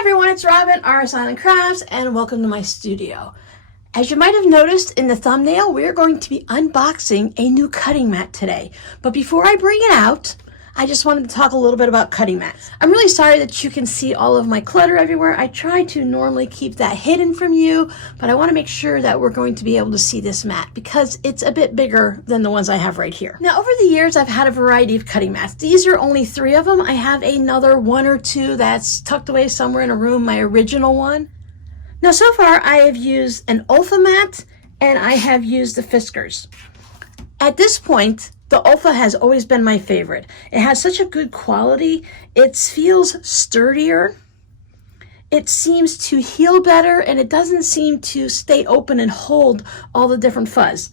Everyone, it's Robin, Art Island Crafts, and welcome to my studio. As you might have noticed in the thumbnail, we're going to be unboxing a new cutting mat today. But before I bring it out, I just wanted to talk a little bit about cutting mats. I'm really sorry that you can see all of my clutter everywhere. I try to normally keep that hidden from you, but I want to make sure that we're going to be able to see this mat because it's a bit bigger than the ones I have right here. Now, over the years, I've had a variety of cutting mats. These are only 3 of them. I have another 1 or 2 that's tucked away somewhere in a room, my original one. Now, so far, I have used an Olfa mat and I have used the Fiskars. At this point, the Olfa has always been my favorite. It has such a good quality. It feels sturdier. It seems to heal better, and it doesn't seem to stay open and hold all the different fuzz.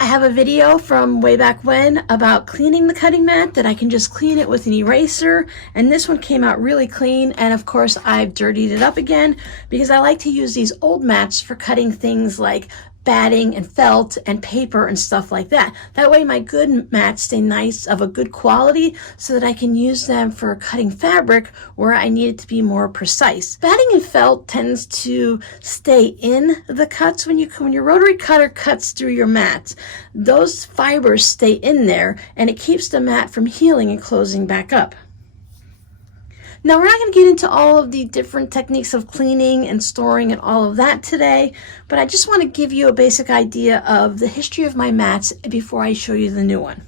I have a video from way back when about cleaning the cutting mat that I can just clean it with an eraser, and this one came out really clean, and of course I've dirtied it up again because I like to use these old mats for cutting things like batting and felt and paper and stuff like that. That way my good mats stay nice, of a good quality, so that I can use them for cutting fabric where I need it to be more precise. Batting and felt tends to stay in the cuts when your rotary cutter cuts through your mats. Those fibers stay in there and it keeps the mat from healing and closing back up. Now, we're not going to get into all of the different techniques of cleaning and storing and all of that today, but I just want to give you a basic idea of the history of my mats before I show you the new one.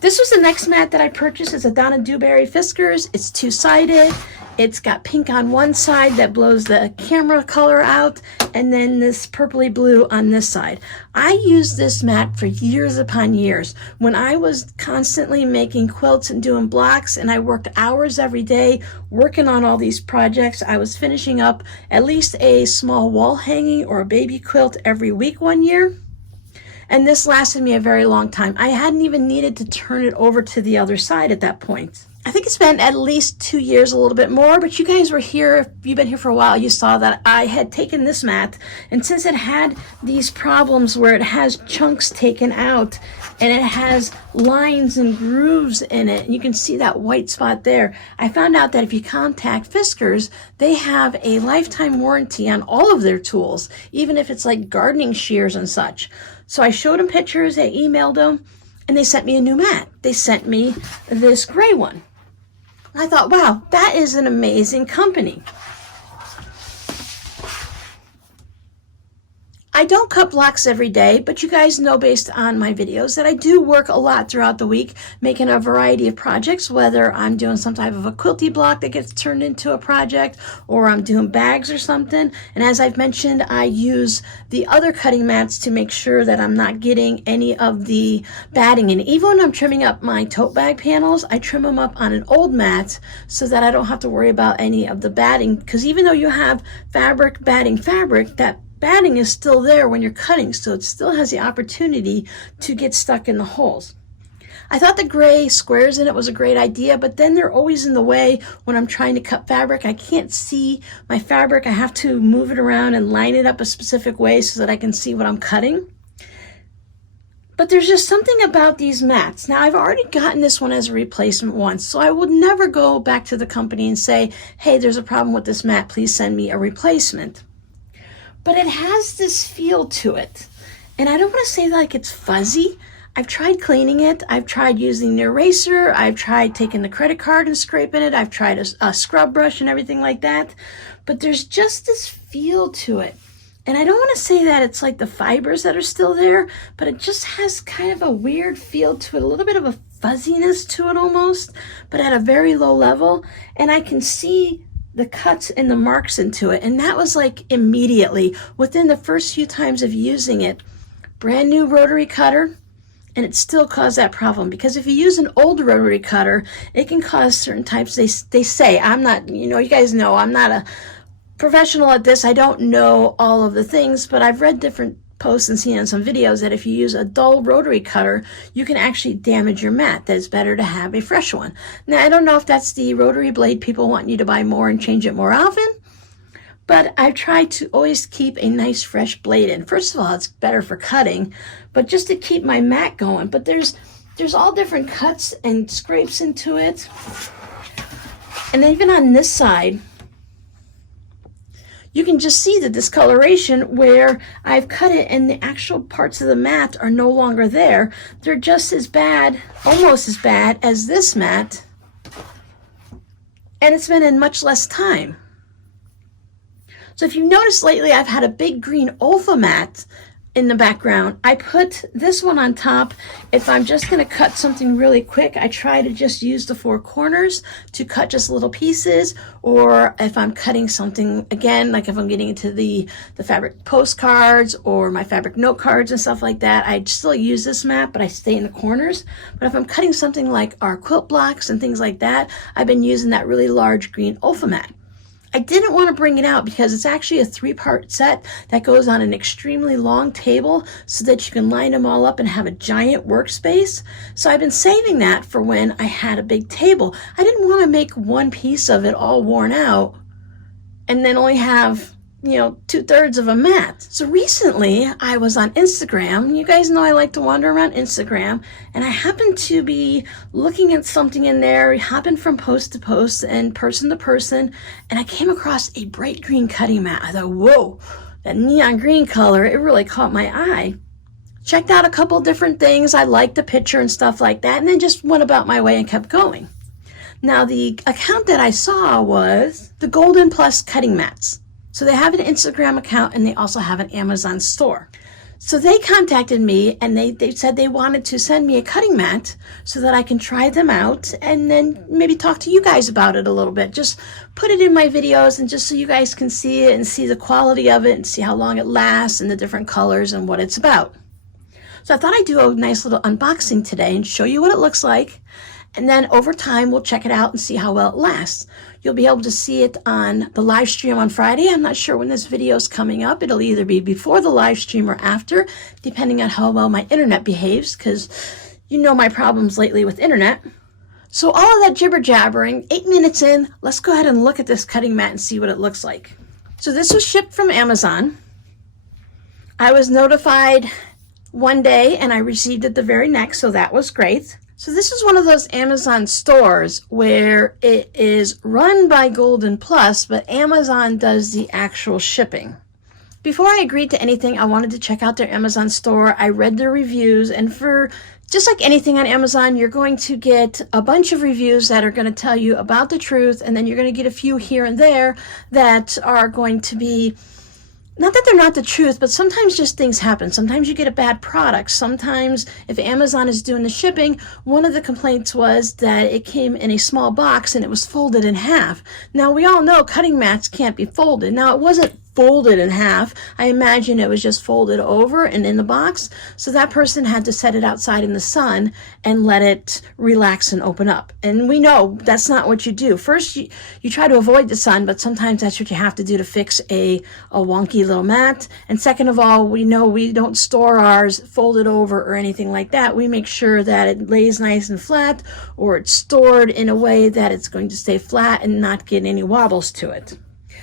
This was the next mat that I purchased. It's a Donna Dewberry Fiskars. It's 2-sided. It's got pink on one side that blows the camera color out, and then this purpley blue on this side. I used this mat for years upon years. When I was constantly making quilts and doing blocks, and I worked hours every day working on all these projects, I was finishing up at least a small wall hanging or a baby quilt every week one year. And this lasted me a very long time. I hadn't even needed to turn it over to the other side at that point. I think it's been at least 2 years, a little bit more, but you guys were here, if you've been here for a while, you saw that I had taken this mat, and since it had these problems where it has chunks taken out, and it has lines and grooves in it, and you can see that white spot there, I found out that if you contact Fiskars, they have a lifetime warranty on all of their tools, even if it's like gardening shears and such. So I showed them pictures, I emailed them, and they sent me a new mat. They sent me this gray one. I thought, wow, that is an amazing company. I don't cut blocks every day, but you guys know based on my videos that I do work a lot throughout the week making a variety of projects, whether I'm doing some type of a quilty block that gets turned into a project or I'm doing bags or something. And as I've mentioned, I use the other cutting mats to make sure that I'm not getting any of the batting in. Even when I'm trimming up my tote bag panels, I trim them up on an old mat so that I don't have to worry about any of the batting, because even though you have fabric batting fabric, that batting is still there when you're cutting, so it still has the opportunity to get stuck in the holes. I thought the gray squares in it was a great idea, but then they're always in the way when I'm trying to cut fabric. I can't see my fabric. I have to move it around and line it up a specific way so that I can see what I'm cutting. But there's just something about these mats. Now, I've already gotten this one as a replacement once, so I would never go back to the company and say, hey, there's a problem with this mat, please send me a replacement. But it has this feel to it. And I don't want to say like it's fuzzy. I've tried cleaning it. I've tried using the eraser. I've tried taking the credit card and scraping it. I've tried a scrub brush and everything like that. But there's just this feel to it. And I don't want to say that it's like the fibers that are still there, but it just has kind of a weird feel to it, a little bit of a fuzziness to it almost, but at a very low level. And I can see the cuts and the marks into it, and that was like immediately within the first few times of using it. Brand new rotary cutter, and it still caused that problem, because if you use an old rotary cutter, it can cause certain types. They say, I'm not, you guys know I'm not a professional at this, I don't know all of the things, but I've read different posts and seen in some videos that if you use a dull rotary cutter, you can actually damage your mat, that it's better to have a fresh one. Now, I don't know if that's the rotary blade people want you to buy more and change it more often, but I try to always keep a nice fresh blade in. First of all, it's better for cutting, but just to keep my mat going. But there's all different cuts and scrapes into it. And then even on this side, you can just see the discoloration where I've cut it and the actual parts of the mat are no longer there. They're just as bad, almost as bad as this mat, and it's been in much less time. So if you've noticed lately, I've had a big green Olfa mat in the background. I put this one on top. If I'm just going to cut something really quick, I try to just use the four corners to cut just little pieces. Or if I'm cutting something, again, like if I'm getting into the fabric postcards or my fabric note cards and stuff like that, I still use this mat, but I stay in the corners. But if I'm cutting something like our quilt blocks and things like that, I've been using that really large green Olfa mat. I didn't want to bring it out because it's actually a 3-part set that goes on an extremely long table so that you can line them all up and have a giant workspace. So I've been saving that for when I had a big table. I didn't want to make one piece of it all worn out and then only have, 2/3 of a mat. So recently I was on Instagram. You guys know I like to wander around Instagram, and I happened to be looking at something in there, hopping from post to post and person to person, and I came across a bright green cutting mat. I thought, whoa, that neon green color, it really caught my eye. Checked out a couple different things. I liked the picture and stuff like that, and then just went about my way and kept going. Now the account that I saw was the Golden Plus Cutting Mats. So they have an Instagram account and they also have an Amazon store. So they contacted me and they said they wanted to send me a cutting mat so that I can try them out and then maybe talk to you guys about it a little bit. Just put it in my videos and just so you guys can see it and see the quality of it and see how long it lasts and the different colors and what it's about. So I thought I'd do a nice little unboxing today and show you what it looks like. And then over time, we'll check it out and see how well it lasts. You'll be able to see it on the live stream on Friday. I'm not sure when this video is coming up. It'll either be before the live stream or after, depending on how well my internet behaves, because you know my problems lately with internet. So all of that jibber jabbering, 8 minutes in, let's go ahead and look at this cutting mat and see what it looks like. So this was shipped from Amazon. I was notified one day and I received it the very next, so that was great. So this is one of those Amazon stores where it is run by Golden Plus, but Amazon does the actual shipping. Before I agreed to anything, I wanted to check out their Amazon store. I read their reviews, and for just like anything on Amazon, you're going to get a bunch of reviews that are going to tell you about the truth, and then you're going to get a few here and there that are going to be, not that they're not the truth, but sometimes just things happen. Sometimes you get a bad product. Sometimes if Amazon is doing the shipping, one of the complaints was that it came in a small box and it was folded in half. Now we all know cutting mats can't be folded. Now it wasn't folded in half. I imagine it was just folded over and in the box. So that person had to set it outside in the sun and let it relax and open up. And we know that's not what you do. First, you try to avoid the sun, but sometimes that's what you have to do to fix a wonky little mat. And second of all, we know we don't store ours folded over or anything like that. We make sure that it lays nice and flat, or it's stored in a way that it's going to stay flat and not get any wobbles to it.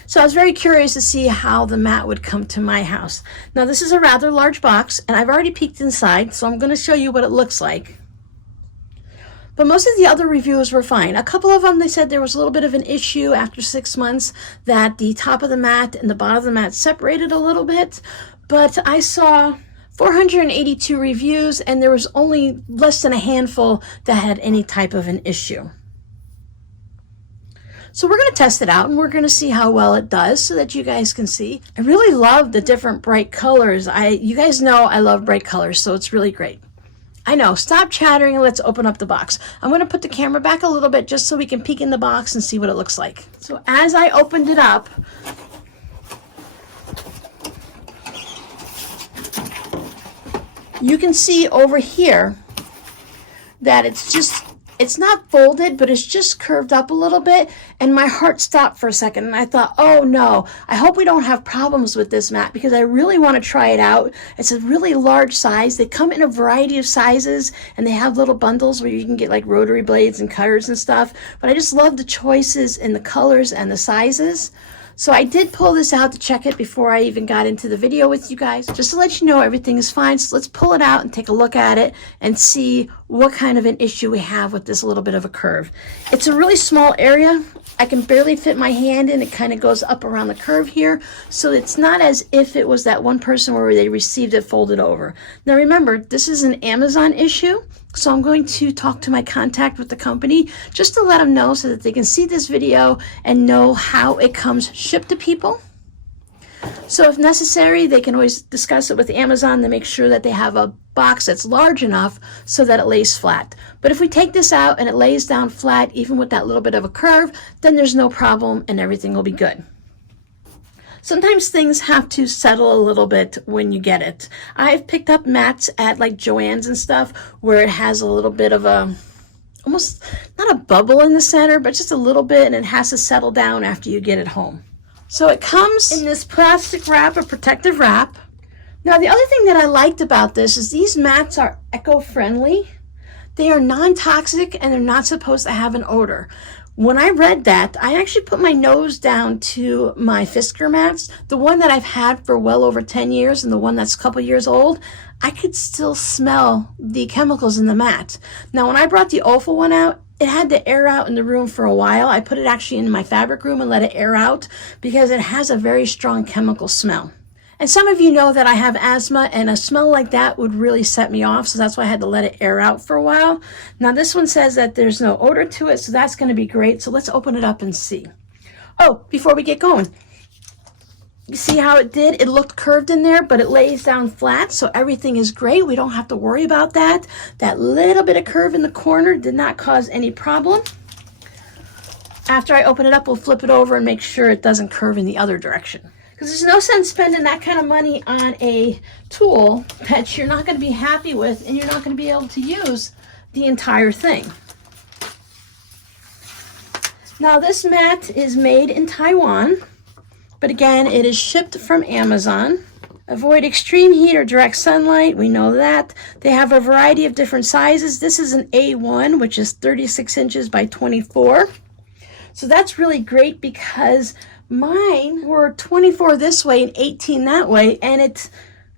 So I was very curious to see how the mat would come to my house. Now this is a rather large box and I've already peeked inside, so I'm going to show you what it looks like. But most of the other reviews were fine. A couple of them, they said there was a little bit of an issue after 6 months that the top of the mat and the bottom of the mat separated a little bit. But I saw 482 reviews and there was only less than a handful that had any type of an issue. So we're going to test it out and we're going to see how well it does so that you guys can see. I really love the different bright colors. You guys know I love bright colors, so it's really great. I know, stop chattering and let's open up the box. I'm going to put the camera back a little bit just so we can peek in the box and see what it looks like. So as I opened it up, you can see over here that it's not folded, but it's just curved up a little bit, and my heart stopped for a second, and I thought, oh no, I hope we don't have problems with this mat, because I really want to try it out. It's a really large size. They come in a variety of sizes, and they have little bundles where you can get like rotary blades and cutters and stuff, but I just love the choices and the colors and the sizes. So I did pull this out to check it before I even got into the video with you guys, just to let you know everything is fine. So let's pull it out and take a look at it and see what kind of an issue we have with this little bit of a curve. It's a really small area. I can barely fit my hand in. It kind of goes up around the curve here. So it's not as if it was that one person where they received it folded over. Now remember, this is an Amazon issue. So I'm going to talk to my contact with the company just to let them know so that they can see this video and know how it comes shipped to people. So if necessary, they can always discuss it with Amazon to make sure that they have a box that's large enough so that it lays flat. But if we take this out and it lays down flat, even with that little bit of a curve, then there's no problem and everything will be good. Sometimes things have to settle a little bit when you get it. I've picked up mats at like Joann's and stuff where it has a little bit of a, almost not a bubble in the center, but just a little bit, and it has to settle down after you get it home. So it comes in this plastic wrap, a protective wrap. Now the other thing that I liked about this is these mats are eco-friendly. They are non-toxic and they're not supposed to have an odor. When I read that, I actually put my nose down to my Fisker mats, the one that I've had for well over 10 years and the one that's a couple years old. I could still smell the chemicals in the mat. Now when I brought the Olfa one out, it had to air out in the room for a while. I put it actually in my fabric room and let it air out because it has a very strong chemical smell. And some of you know that I have asthma, and a smell like that would really set me off, so that's why I had to let it air out for a while. Now this one says that there's no odor to it, so that's going to be great. So let's open it up and see. Oh, before we get going, you see how it did? It looked curved in there, but it lays down flat, so everything is great. We don't have to worry about that. That little bit of curve in the corner did not cause any problem. After I open it up, we'll flip it over and make sure it doesn't curve in the other direction. Because there's no sense spending that kind of money on a tool that you're not going to be happy with and you're not going to be able to use the entire thing. Now this mat is made in Taiwan, but again, it is shipped from Amazon. Avoid extreme heat or direct sunlight. We know that. They have a variety of different sizes. This is an A1, which is 36 inches by 24. So that's really great because mine were 24 this way and 18 that way, and it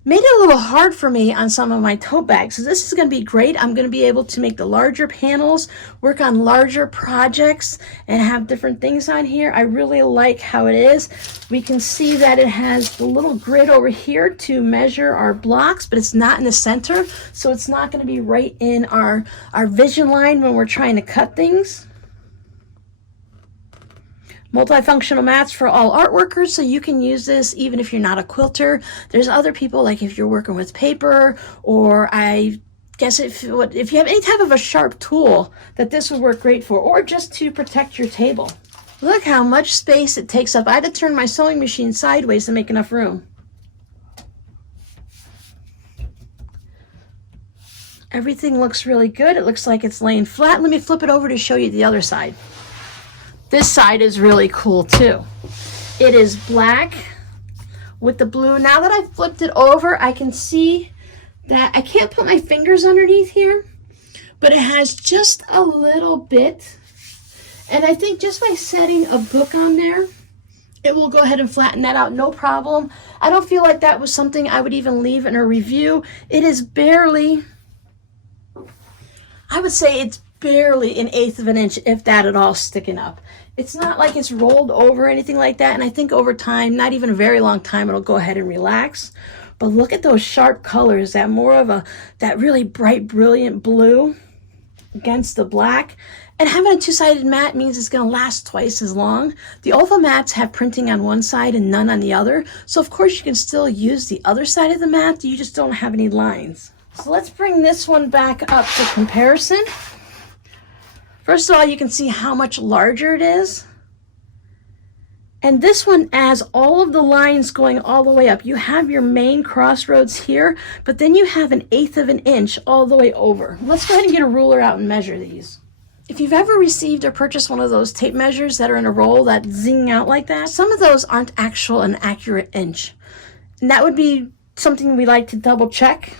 made it a little hard for me on some of my tote bags. So this is going to be great. I'm going to be able to make the larger panels, work on larger projects, and have different things on here. I really like how it is. We can see that it has the little grid over here to measure our blocks, but it's not in the center, so it's not going to be right in our vision line when we're trying to cut things. Multifunctional mats for all art workers, so you can use this even if you're not a quilter. There's other people, like if you're working with paper, or I guess if you have any type of a sharp tool, that this would work great for, or just to protect your table. Look how much space it takes up. I had to turn my sewing machine sideways to make enough room. Everything looks really good. It looks like it's laying flat. Let me flip it over to show you the other side. This side is really cool too. It is black with the blue. Now that I've flipped it over, I can see that I can't put my fingers underneath here, but it has just a little bit. And I think just by setting a book on there, it will go ahead and flatten that out, no problem. I don't feel like that was something I would even leave in a review. It is barely, I would say it's barely 1/8 of an inch, if that at all, sticking up. It's not like it's rolled over or anything like that, and I think over time, not even a very long time, it'll go ahead and relax. But look at those sharp colors, that more of that really bright, brilliant blue against the black. And having a two-sided mat means it's going to last twice as long. The Olfa mats have printing on one side and none on the other, so of course you can still use the other side of the mat, you just don't have any lines. So let's bring this one back up to comparison. First of all, you can see how much larger it is. And this one has all of the lines going all the way up. You have your main crossroads here, but then you have 1/8 of an inch all the way over. Let's go ahead and get a ruler out and measure these. If you've ever received or purchased one of those tape measures that are in a roll that zing out like that, some of those aren't an accurate inch. And that would be something we like to double check.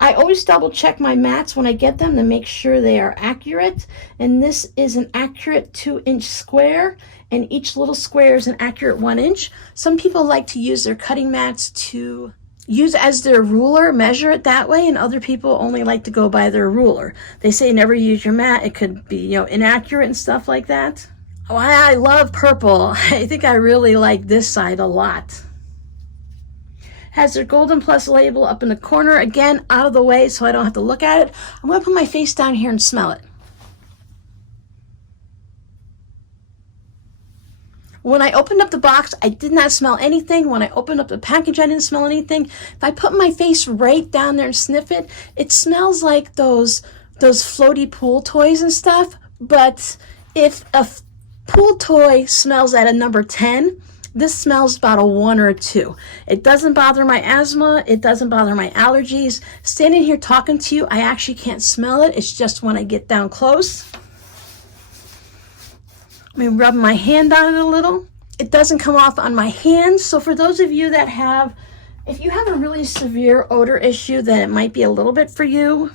I always double check my mats when I get them to make sure they are accurate. And this is an accurate 2-inch square, and each little square is an accurate 1 inch. Some people like to use their cutting mats to use as their ruler, measure it that way, and other people only like to go by their ruler. They say never use your mat. It could be, inaccurate and stuff like that. Why I love purple. I think I really like this side a lot. Has their Golden Plus label up in the corner, again, out of the way so I don't have to look at it. I'm going to put my face down here and smell it. When I opened up the box, I did not smell anything. When I opened up the package, I didn't smell anything. If I put my face right down there and sniff it, it smells like those floaty pool toys and stuff. But if a pool toy smells at a number 10, this smells about a 1 or a 2. It doesn't bother my asthma. It doesn't bother my allergies. Standing here talking to you, I actually can't smell it. It's just when I get down close. Let me rub my hand on it a little. It doesn't come off on my hands. So for those of you that have, if you have a really severe odor issue, then it might be a little bit for you.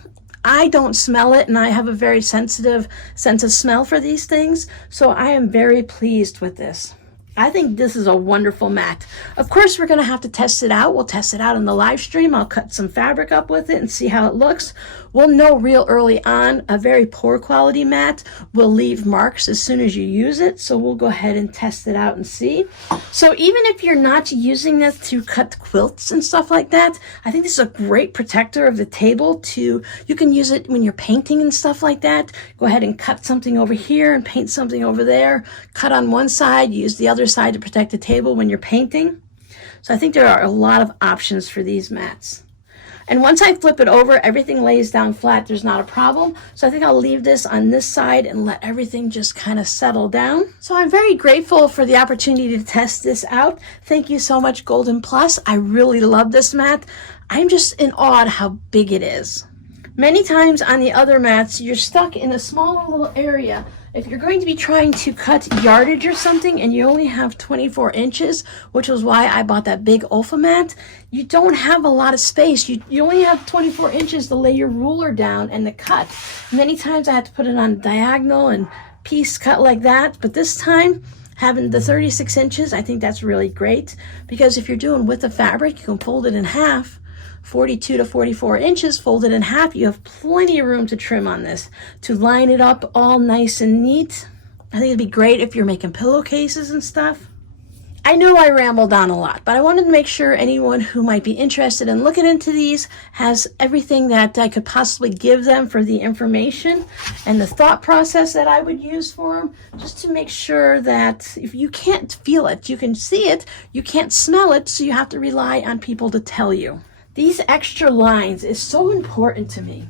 I don't smell it, and I have a very sensitive sense of smell for these things. So I am very pleased with this. I think this is a wonderful mat. Of course, we're going to have to test it out. We'll test it out in the live stream. I'll cut some fabric up with it and see how it looks. We'll know real early on a very poor quality mat will leave marks as soon as you use it. So we'll go ahead and test it out and see. So even if you're not using this to cut quilts and stuff like that, I think this is a great protector of the table. You can use it when you're painting and stuff like that. Go ahead and cut something over here and paint something over there. Cut on one side, use the other side to protect the table when you're painting. So I think there are a lot of options for these mats. And once I flip it over, everything lays down flat. There's not a problem. So I think I'll leave this on this side and let everything just kind of settle down. So I'm very grateful for the opportunity to test this out. Thank you so much, Golden Plus. I really love this mat. I'm just in awe at how big it is. Many times on the other mats, you're stuck in a smaller little area. If you're going to be trying to cut yardage or something and you only have 24 inches, which was why I bought that big Olfa mat, you don't have a lot of space. You only have 24 inches to lay your ruler down and to cut. Many times I had to put it on diagonal and piece cut like that, but this time, having the 36 inches, I think that's really great, because if you're doing width of fabric, you can fold it in half. 42 to 44 inches folded in half, you have plenty of room to trim on this to line it up all nice and neat. I think it'd be great if you're making pillowcases and stuff. I know I rambled on a lot, but I wanted to make sure anyone who might be interested in looking into these has everything that I could possibly give them for the information and the thought process that I would use for them, just to make sure that if you can't feel it, you can see it, you can't smell it, so you have to rely on people to tell you. These extra lines is so important to me,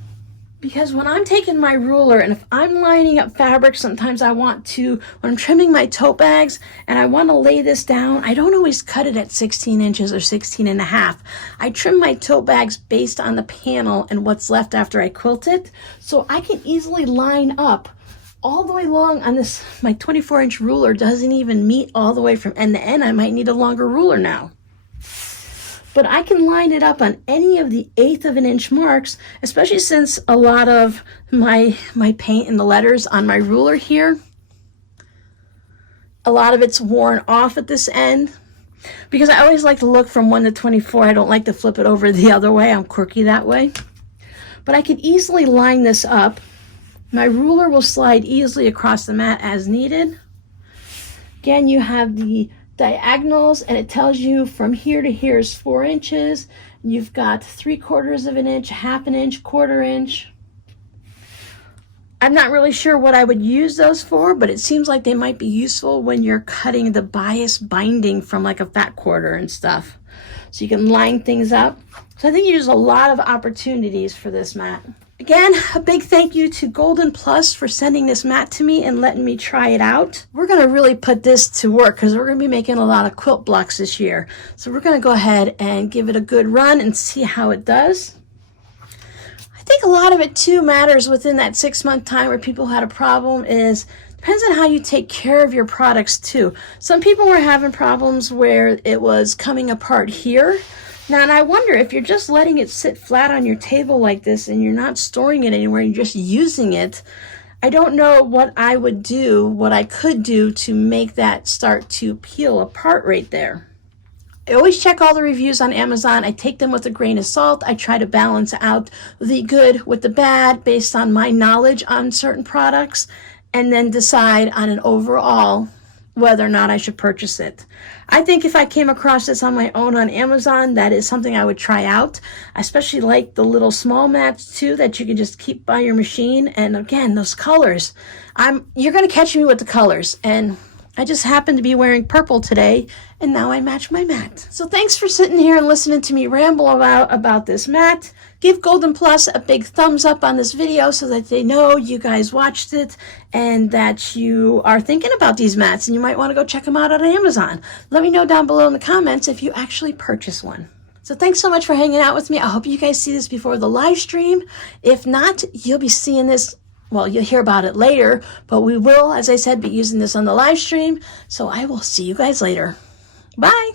because when I'm taking my ruler and if I'm lining up fabric, sometimes I want to, when I'm trimming my tote bags and I want to lay this down, I don't always cut it at 16 inches or 16 and a half. I trim my tote bags based on the panel and what's left after I quilt it, so I can easily line up all the way long on this. My 24-inch ruler doesn't even meet all the way from end to end. I might need a longer ruler now. But I can line it up on any of the 1/8 of an inch marks, especially since a lot of my paint and the letters on my ruler here, a lot of it's worn off at this end. Because I always like to look from 1 to 24. I don't like to flip it over the other way. I'm quirky that way. But I can easily line this up. My ruler will slide easily across the mat as needed. Again, you have the diagonals, and it tells you from here to here is 4 inches. You've got 3/4 of an inch, 1/2 an inch, 1/4 inch. I'm not really sure what I would use those for, but it seems like they might be useful when you're cutting the bias binding from like a fat quarter and stuff. So you can line things up. So I think you use a lot of opportunities for this mat. Again, a big thank you to Golden Plus for sending this mat to me and letting me try it out. We're going to really put this to work because we're going to be making a lot of quilt blocks this year. So we're going to go ahead and give it a good run and see how it does. I think a lot of it too matters within that 6-month time where people had a problem is, depends on how you take care of your products too. Some people were having problems where it was coming apart here. Now, and I wonder if you're just letting it sit flat on your table like this and you're not storing it anywhere, you're just using it, I don't know what I would do, what I could do to make that start to peel apart right there. I always check all the reviews on Amazon. I take them with a grain of salt. I try to balance out the good with the bad based on my knowledge on certain products. and then decide on an overall whether or not I should purchase it. I think if I came across this on my own on Amazon, that is something I would try out. I especially like the little small mats too that you can just keep by your machine. And again, those colors. You're going to catch me with the colors. And I just happen to be wearing purple today, and now I match my mat. So thanks for sitting here and listening to me ramble about this mat. Give Golden Plus a big thumbs up on this video so that they know you guys watched it and that you are thinking about these mats and you might want to go check them out on Amazon. Let me know down below in the comments if you actually purchase one. So thanks so much for hanging out with me. I hope you guys see this before the live stream. If not, you'll be seeing this. Well, you'll hear about it later, but we will, as I said, be using this on the live stream. So I will see you guys later. Bye.